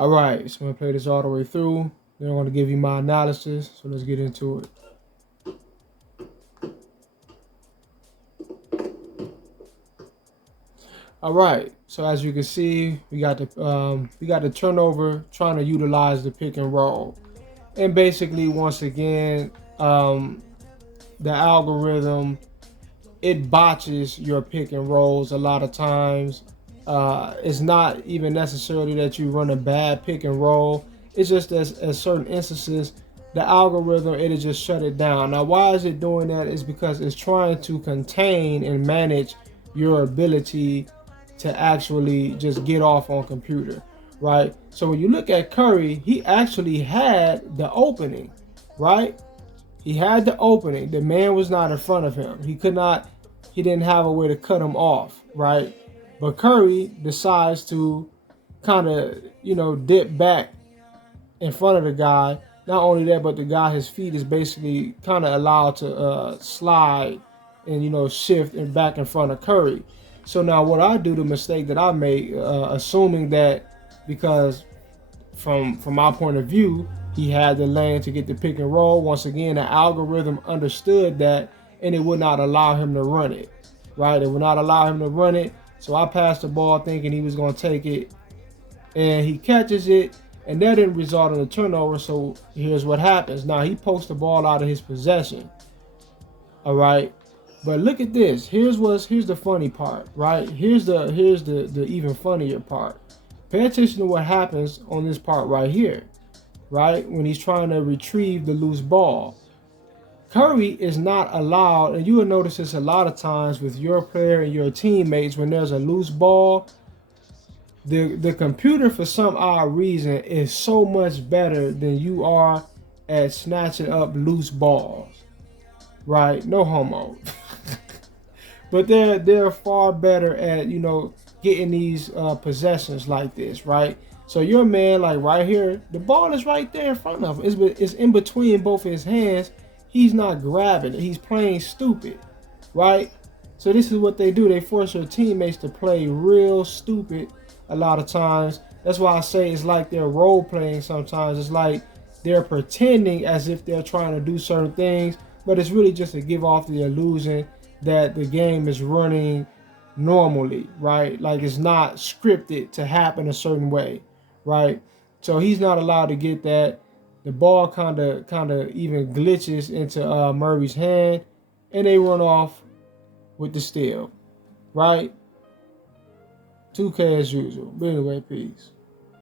All right, so I'm going to play this all the way through. Then I'm going to give you my analysis. So let's get into it. All right, so as you can see, we got the turnover trying to utilize the pick and roll, and basically once again, the algorithm, it botches your pick and rolls a lot of times. It's not even necessarily that you run a bad pick and roll. It's just that at certain instances, the algorithm, it'll just shut it down. Now, why is it doing that? Is because it's trying to contain and manage your ability to actually just get off on computer, right? So when you look at Curry, he actually had the opening, right? He had the opening. The man was not in front of him. He didn't have a way to cut him off, right? But Curry decides to kind of, dip back in front of the guy. Not only that, but the guy, his feet is basically kind of allowed to slide and, shift and back in front of Curry. So now what I do, the mistake that I made, assuming that because from my point of view, he had the lane to get the pick and roll. Once again, the algorithm understood that, and it would not allow him to run it, right? It would not allow him to run it. So I passed the ball thinking he was going to take it, and he catches it, and that didn't result in a turnover. So here's what happens. Now he posts the ball out of his possession. All right. But look at this. Here's the funny part, right? Here's the even funnier part. Pay attention to what happens on this part right here, right? When he's trying to retrieve the loose ball. Curry is not allowed, and you will notice this a lot of times with your player and your teammates when there's a loose ball. The computer, for some odd reason, is so much better than you are at snatching up loose balls, right? No homo. But they're far better at, getting these possessions like this, right? So your man, like right here, the ball is right there in front of him. It's in between both his hands. He's not grabbing it. He's playing stupid, right? So this is what they do. They force their teammates to play real stupid a lot of times. That's why I say it's like they're role playing sometimes. It's like they're pretending as if they're trying to do certain things, but it's really just to give off the illusion that the game is running normally, right? Like it's not scripted to happen a certain way, right? So he's not allowed to get that. The ball kind of even glitches into Murray's hand, and they run off with the steal, right? 2K as usual. But anyway, peace.